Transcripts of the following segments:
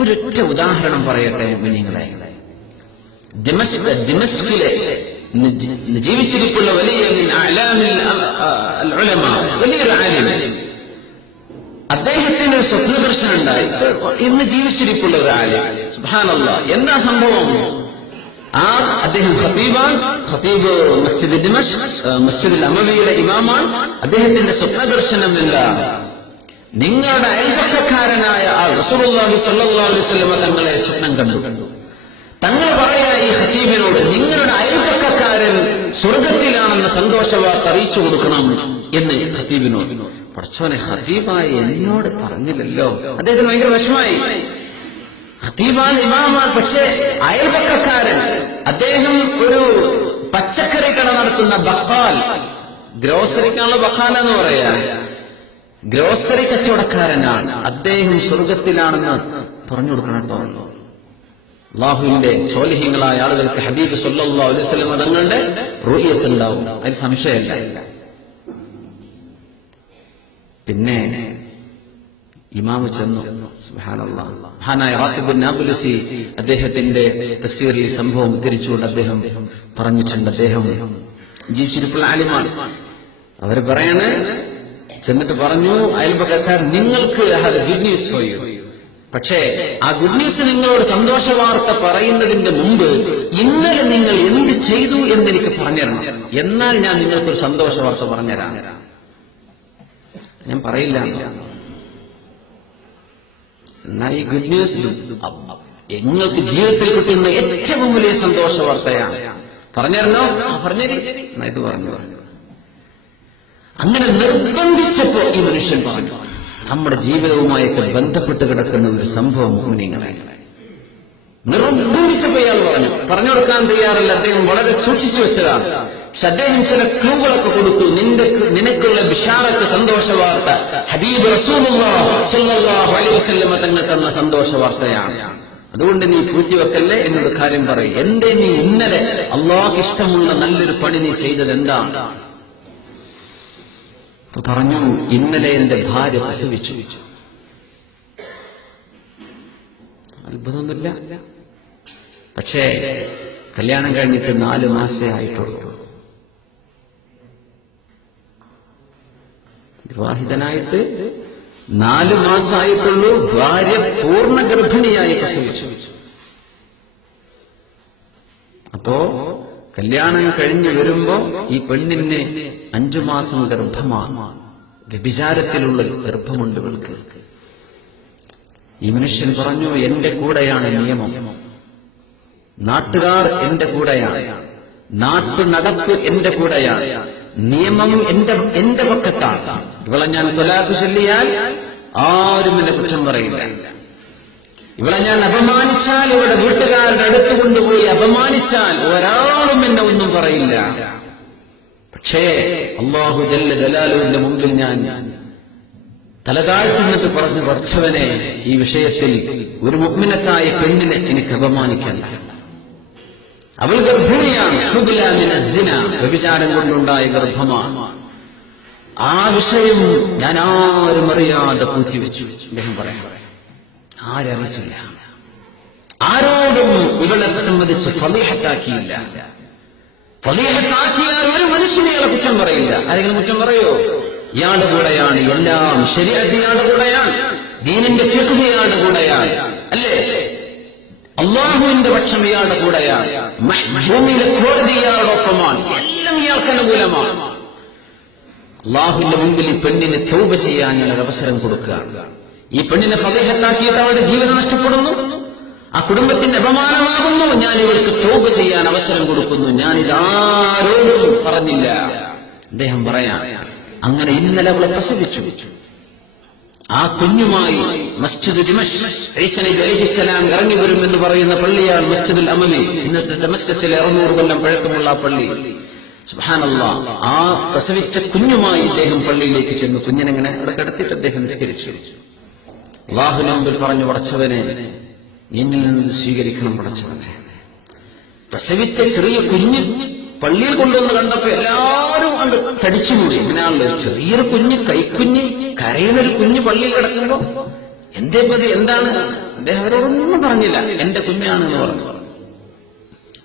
ഒരൊറ്റ ഉദാഹരണം പറയട്ടെ മുനിങ്ങളെ ദിമസ്ക് ദിമസ്കിലെ ജീവിച്ചിരിപ്പുള്ള വലിയ വലിയൊരു ആലിമ അദ്ദേഹത്തിന് ഒരു സ്വപ്നദർശനം ഉണ്ടായി ഇന്ന് ജീവിച്ചിരിപ്പുള്ള ഒരു ആലിം. സുബ്ഹാനല്ലാ എന്താ സംഭവം? ആ അദ്ദേഹം ഖത്തീബാൻ ഖത്തീബ് മസ്ജിദ് ദിമഷ് മസ്ജിദുൽ അമവിയുടെ ഇമാമാണ്. അദ്ദേഹത്തിന്റെ സ്വപ്നദർശനം എന്താ? നിങ്ങളുടെ അയൽപക്കക്കാരനായ ആ സ്വല്ലല്ലാഹു അലൈഹി വസല്ലം തങ്ങളെ സ്വപ്നം കണ്ടു. തങ്ങൾ പറയാ ഈ ഹസീബിനോട് നിങ്ങളുടെ അയൽപക്കക്കാരൻ സ്വർഗത്തിലാണെന്ന സന്തോഷവാർത്ത അറിയിച്ചു കൊടുക്കണം എന്ന് ഹസീബിനോട് പഠിച്ചോനെ ഹസീബായി എന്നോട് പറഞ്ഞില്ലല്ലോ. അദ്ദേഹത്തിന് ഭയങ്കര വിഷമായി ഖത്തീബാൻ ഇമാമാൻ പക്ഷേ അയൽപക്കക്കാരൻ അദ്ദേഹം ഒരു പച്ചക്കറി കട നടത്തുന്ന ബക്കാൽ ഗ്രോസറിക്കാണല്ലോ ബക്കാൽ എന്ന് പറയാ. ഗ്രോസറി കച്ചവടക്കാരനാണ്. അദ്ദേഹം സ്വർഗത്തിലാണെന്ന് പറഞ്ഞു കൊടുക്കണം കേട്ടോ അള്ളാഹുവിന്റെ സോലിഹ്യങ്ങളായ ആളുകൾക്ക് ഹബീബ് സല്ലാ അലൈഹി വസല്ലം തങ്ങളുടെ റൂയത്തുണ്ടാവും അതിൽ സംശയമല്ല. പിന്നെ ഇമാമ് ചെന്നു. മഹാനായ റാത്തിബ് നാബുലസി അദ്ദേഹത്തിന്റെ തസീറിൽ സംഭവം തിരിച്ചുകൊണ്ട് അദ്ദേഹം പറഞ്ഞിട്ടുണ്ട്. അദ്ദേഹം ജീവിച്ചിരിപ്പുള്ള ആലിമാണ്. അവർ പറയാണ് ചെന്നിട്ട് പറഞ്ഞു അയൽപക്കക്കാർ നിങ്ങൾക്ക് ഗുഡ് ന്യൂസ് ഫോർ യു പക്ഷേ ആ ഗുഡ് ന്യൂസ് നിങ്ങളോട് സന്തോഷ വാർത്ത പറയുന്നതിന്റെ മുമ്പ് ഇന്നലെ നിങ്ങൾ എന്ത് ചെയ്തു എന്ന് എനിക്ക് പറഞ്ഞുതരണം. എന്നാൽ ഞാൻ നിങ്ങൾക്കൊരു സന്തോഷ വാർത്ത പറഞ്ഞുതരാം. ഞാൻ പറയില്ല. എന്നാൽ ഈ ഗുഡ് ന്യൂസ് നിങ്ങൾക്ക് ജീവിതത്തിൽ കിട്ടുന്ന ഏറ്റവും വലിയ സന്തോഷ വാർത്തയാണ്. പറഞ്ഞിരുന്നോ പറഞ്ഞേരി പറഞ്ഞു പറഞ്ഞു. അങ്ങനെ നിർബന്ധിച്ചപ്പോ ഈ മനുഷ്യൻ പറഞ്ഞു നമ്മുടെ ജീവിതവുമായൊക്കെ ബന്ധപ്പെട്ട് കിടക്കുന്ന ഒരു സംഭവം മുനിങ്ങളെ നിർബന്ധിച്ചപ്പോ ഇയാൾ പറഞ്ഞു പറഞ്ഞു കൊടുക്കാൻ തയ്യാറില്ല അദ്ദേഹം വളരെ സൂക്ഷിച്ചു വെച്ചതാണ്. പക്ഷെ അദ്ദേഹം ചില ക്ലൂകളൊക്കെ കൊടുത്തു. നിന്റെ നിനക്കുള്ള ബിഷാറത്ത് സന്തോഷ വാർത്ത ഹബീബ് വസല്ലമ തങ്ങൾ തന്ന സന്തോഷ വാർത്തയാണ്. അതുകൊണ്ട് നീ പൂജ്യവെക്കല്ലേ എന്നൊരു കാര്യം പറയും. എന്തേ നീ ഇന്നലെ അള്ളാഹ് ഇഷ്ടമുള്ള നല്ലൊരു പണി നീ ചെയ്തത് എന്താണ് പറഞ്ഞു ഇന്നലെ എന്റെ ഭാര്യ പ്രസവിച്ചു. അത്ഭുതമൊന്നുമില്ല. പക്ഷേ കല്യാണം കഴിഞ്ഞിട്ട് നാല് മാസേ ആയിട്ടുള്ളൂ. വിവാഹിതനായിട്ട് നാല് മാസമായിട്ടുള്ളൂ ഭാര്യ പൂർണ ഗർഭിണിയായി പ്രസവിച്ചു. അപ്പോ കല്യാണം കഴിഞ്ഞു വരുമ്പോ ഈ പെണ്ണിന് അഞ്ചു മാസം ഗർഭമാണ്. വ്യഭിചാരത്തിലുള്ള ഗർഭമുണ്ട് ഇവൾക്ക്. ഈ മനുഷ്യൻ പറഞ്ഞു എന്റെ കൂടെയാണ് നിയമം. നാട്ടുകാർ എന്റെ കൂടെയാണ്. നാട്ടു നടപ്പ് എന്റെ കൂടെയാണ്. നിയമം എന്റെ എന്റെ പക്കത്താണ്. ഇവളെ ഞാൻ തൊലാക്ക് ചൊല്ലിയാൽ ആരും എന്നെ കുറ്റം പറയില്ല. ഇവളെ ഞാൻ അപമാനിച്ചാൽ ഇവിടെ വീട്ടുകാരുടെ അടുത്ത് കൊണ്ടുപോയി അപമാനിച്ചാൽ ഒരാളും എന്നെ ഒന്നും പറയില്ല. പക്ഷേ അള്ളാഹു ജല്ല ജലാലുവിന്റെ മുമ്പിൽ ഞാൻ തലതാഴ്ത്തുന്നത് പറഞ്ഞു പറച്ചവനെ ഈ വിഷയത്തിൽ ഒരു മുഗ്മിനത്തായ പെണ്ണിനെ എനിക്ക് അപമാനിക്കാൻ അവൾ ഗർഭിണിയാണ്. വ്യഭിചാരം കൊണ്ടുണ്ടായ ഗർഭമാണ്. ആ വിഷയം ഞാൻ ആരും അറിയാതെ വെച്ചു അദ്ദേഹം പറയാം. ആരറിയിച്ചില്ല. ആരോടും ഇവളെ സംബന്ധിച്ച് ഫലീഹത്താക്കിയില്ല. ഫലീഹത്താക്കിയാൽ ഒരു മനുഷ്യനെ ഇയാളെ കുറ്റം പറയില്ല. ആരെങ്കിലും കുറ്റം പറയോ? ഇയാളുടെ കൂടെയാണ് എല്ലാം ഇയാളുടെ കൂടെയാണ് ദീനിന്റെ ഫിഖ് ഇയാളുടെ കൂടെയാണ് അല്ലേ? അള്ളാഹുവിന്റെ പക്ഷം ഇയാളുടെ കൂടെയാണ്. ഭൂമിയിലെ കോടതി ഇയാളുടെ ഒപ്പമാണ്. എല്ലാം ഇയാൾക്ക് അനുകൂലമാണ്. അള്ളാഹുവിന്റെ മുമ്പിൽ ഈ പെണ്ണിനെ തൗബ ചെയ്യാൻ ഞാൻ ഒരു അവസരം കൊടുക്കുകയാണ്. ഈ പെണ്ണിനെ ഫലഹത്താക്കിയിട്ട് അവളുടെ ജീവൻ നഷ്ടപ്പെടുന്നു. ആ കുടുംബത്തിന്റെ അപമാനമാകുന്നു. ഞാൻ ഇവർക്ക് തോക്ക് ചെയ്യാൻ അവസരം കൊടുക്കുന്നു. ഞാൻ ഇതാരോടും പറഞ്ഞില്ല. അദ്ദേഹം പറയാ അങ്ങനെ ഇന്നലെ അവളെ പ്രസവിച്ചു. ആ കുഞ്ഞുമായി മസ്ജിദ് നബി ഇറങ്ങി വരും എന്ന് പറയുന്ന പള്ളിയാണ് മസ്ജിദുൽ അമലി. ഇന്നത്തെ ദമസ്കസിലെ അറുന്നൂറ് കൊല്ലം പഴക്കമുള്ള ആ പള്ളി. സുഹാനല്ല ആ പ്രസവിച്ച കുഞ്ഞുമായി അദ്ദേഹം പള്ളിയിലേക്ക് ചെന്നു. കുഞ്ഞിനെങ്ങനെ അവിടെ കിടത്തിയിട്ട് അദ്ദേഹം നിസ്കരിച്ചു. അള്ളാഹുവിന്റെ മുമ്പിൽ പറഞ്ഞു പടച്ചവനെ എന്നിൽ നിന്ന് സ്വീകരിക്കണം പടച്ചവനെ. പ്രസവിച്ച ചെറിയ കുഞ്ഞ് പള്ളിയിൽ കൊണ്ടുവന്ന് കണ്ടപ്പോ എല്ലാവരും അത് തടിച്ചുകൂടി ഇങ്ങനെയാണല്ലോ ചെറിയൊരു കുഞ്ഞ് കൈക്കുഞ്ഞ് കരയുന്നൊരു കുഞ്ഞ് പള്ളിയിൽ കിടക്കുമ്പോ എന്തേ പതി എന്താണ്? അദ്ദേഹം അവരോടൊന്നും പറഞ്ഞില്ല. എന്റെ കുഞ്ഞാണെന്ന് പറഞ്ഞു.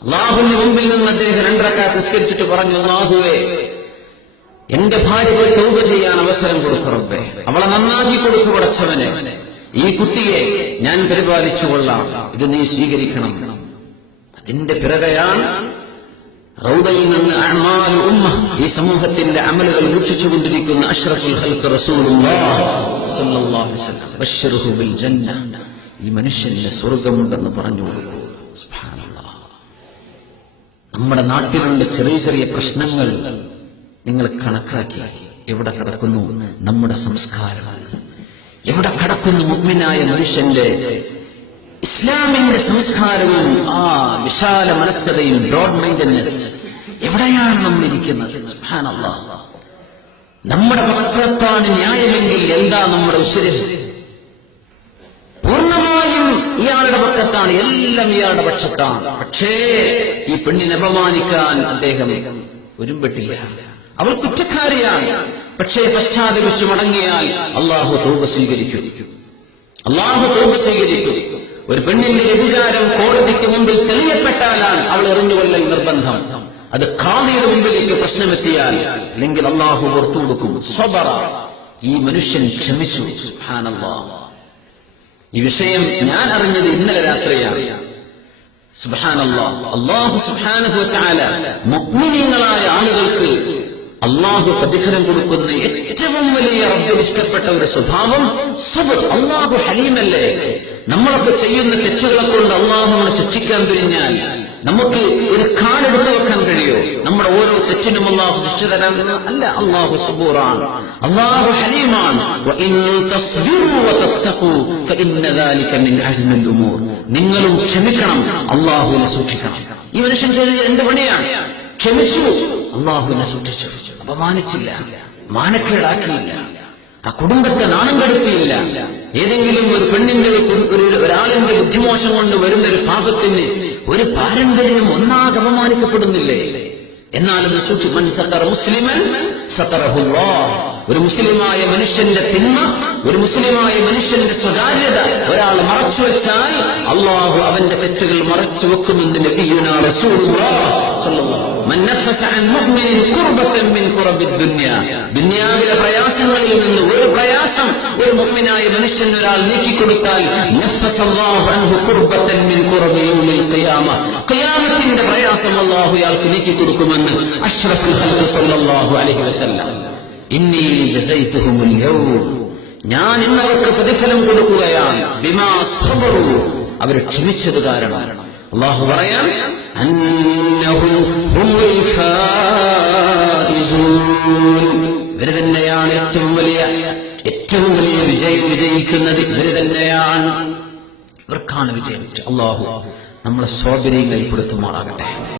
അള്ളാഹുവിന്റെ മുമ്പിൽ നിന്ന് അദ്ദേഹം രണ്ടരക്കാർ നിസ്കരിച്ചിട്ട് പറഞ്ഞു അള്ളാഹുവേ എന്റെ ഭാര്യ പോയി തൗപ ചെയ്യാൻ അവസരം കൊടുക്കുറപ്പേ അവളെ നന്നാക്കി കൊടുക്കു പടച്ചവനെ. ഈ കുട്ടിയെ ഞാൻ പരിപാലിച്ചുകൊള്ളാം ഇത് നീ സ്വീകരിക്കണം. അതിന്റെ പിറകെയാണ് റൗദയിൽ നിന്ന് ഉമ്മ ഈ സമൂഹത്തിന്റെ അമലുകൾ വീക്ഷിച്ചുകൊണ്ടിരിക്കുന്ന അഷ്റഫുൽ റസൂലുള്ളാഹി ജന്ന. ഈ മനുഷ്യന് സ്വർഗമുണ്ടെന്ന് പറഞ്ഞു നമ്മുടെ നാട്ടിലുള്ള ചെറിയ ചെറിയ പ്രശ്നങ്ങൾ നിങ്ങൾ കണക്കാക്കി. എവിടെ കിടക്കുന്നു? നമ്മുടെ സംസ്കാരം. എവിടെ കിടക്കുന്നു മുഗ്മിനായ മനുഷ്യന്റെ ഇസ്ലാമിന്റെ സംസ്കാരവും ആ വിശാല മനസ്കതയും ബ്രോഡ് മൈൻഡ്നെസ് എവിടെയാണ് സുബ്ഹാനല്ലാഹ്. നമ്മുടെ പത്രത്താണ് ന്യായമെങ്കിൽ എന്താ നമ്മുടെ ഉശിരം? പൂർണമായും ഇയാളുടെ പക്ഷത്താണ് എല്ലാം ഇയാളുടെ പക്ഷത്താണ്. പക്ഷേ ഈ പെണ്ണിനെ അപമാനിക്കാൻ അദ്ദേഹം ഒരുമ്പെട്ടില്ല. അവൾ കുറ്റക്കാരിയാണ്. പക്ഷേ പശ്ചാത്തലിച്ചു മടങ്ങിയാൽ അള്ളാഹു തൗബ സ്വീകരിക്കും. അള്ളാഹു തൗബ സ്വീകരിക്കും. ഒരു പെണ്ണിന്റെ വ്യഭിചാരം കോടതിക്ക് മുമ്പിൽ തെളിയപ്പെട്ടാലാണ് അവൾ എറിഞ്ഞുകൊള്ളൽ നിർബന്ധം. അത് ഖാദിയുടെ മുമ്പിലേക്ക് പ്രശ്നമെത്തിയാൽ അല്ലെങ്കിൽ അള്ളാഹു ഓർത്തു കൊടുക്കും സ്വബറ ഈ മനുഷ്യൻ ക്ഷമിച്ചു. ഈ വിഷയം ഞാൻ അറിഞ്ഞത് ഇന്നലെ രാത്രിയാണ്. സുബ്ഹാനല്ലാഹ് അല്ലാഹു സുബ്ഹാനഹു വതആല മുഅ്മിനീങ്ങളായ ആളുകൾക്ക് അള്ളാഹു പ്രതിഫലം കൊടുക്കുന്ന ഏറ്റവും വലിയ റബ്ബിന് ഇഷ്ടപ്പെട്ട ഒരു സ്വഭാവം സബർ. അള്ളാഹു ഹലീമല്ലേ? നമ്മളൊക്കെ ചെയ്യുന്ന തെറ്റുകളെ കൊണ്ട് അള്ളാഹു നമ്മളെ ശിക്ഷിക്കാൻ കഴിഞ്ഞാൽ നമുക്ക് ഒരു കാലെടുത്ത് വെക്കാൻ കഴിയോ? നമ്മുടെ ഓരോ തെറ്റിനും അള്ളാഹു ശിക്ഷ തരാൻ അല്ല അള്ളാഹു സബൂറാൻ അള്ളാഹു ഹലീമാണ്. നിങ്ങളും ക്ഷമിക്കണം അള്ളാഹുവിനെ സൂക്ഷിക്കണം. ഈ മനുഷ്യൻ ചെയ്തത് എന്റെ പണിയാണ്. ക്ഷമിച്ചു. അള്ളാഹുവിനെ സൂക്ഷിച്ചു അപമാനിച്ചില്ല. മാനക്കേടാക്കിയില്ല. ആ കുടുംബത്തെ നാണം കെടുത്തിയില്ല. ഏതെങ്കിലും ഒരു പെണ്ണിന്റെ ഒരു- ഒരു ഒരാളിന്റെ ബുദ്ധിമോശം കൊണ്ട് വരുന്ന ഒരു പാപത്തിന് ഒരു പാരമ്പര്യം ഒന്നാകെ അപമാനിക്കപ്പെടുന്നില്ലേ? എന്നാൽ സൂക്ഷിച്ചു സത്തറ മുസ്ലിമൻ സത്തറഹുല്ലാഹ്. ഒരു മുസ്ലിമായ മനുഷ്യന്റെ തിന്മ ഒരു മുസ്ലിമായ മനുഷ്യന്റെ സ്വകാര്യത ഒരാൾ മറച്ചു വെച്ചാൽ അള്ളാഹു അവന്റെ തെറ്റുകൾ മറച്ചു വെക്കുമെന്ന് പ്രയാസങ്ങളിൽ നിന്ന് ഒരു പ്രയാസം ഒരു മുഹ്മിനായ മനുഷ്യൻ ഒരാൾ നീക്കിക്കൊടുത്താൽ പ്രയാസം അള്ളാഹു ഇയാൾക്ക് നീക്കിക്കൊടുക്കുമെന്ന് അഷ്റഫുൽ അലൈഹി വസല്ലം. ഇന്നി ഞാൻ ഇന്നവർക്ക് പ്രതിഫലം കൊടുക്കുകയാണ്. ബിമാ സബറു. അവർ ക്ഷമിച്ചത് കാരണം. അള്ളാഹു പറയാൻ ഇവർ തന്നെയാണ് ഏറ്റവും വലിയ ഏറ്റവും വലിയ വിജയം വിജയിക്കുന്നത് ഇവർ തന്നെയാണ്. ഇവർക്കാണ് വിജയം. അള്ളാഹു നമ്മളെ സ്വാഭിനയം കൈപ്പെടുത്തുമാറാകട്ടെ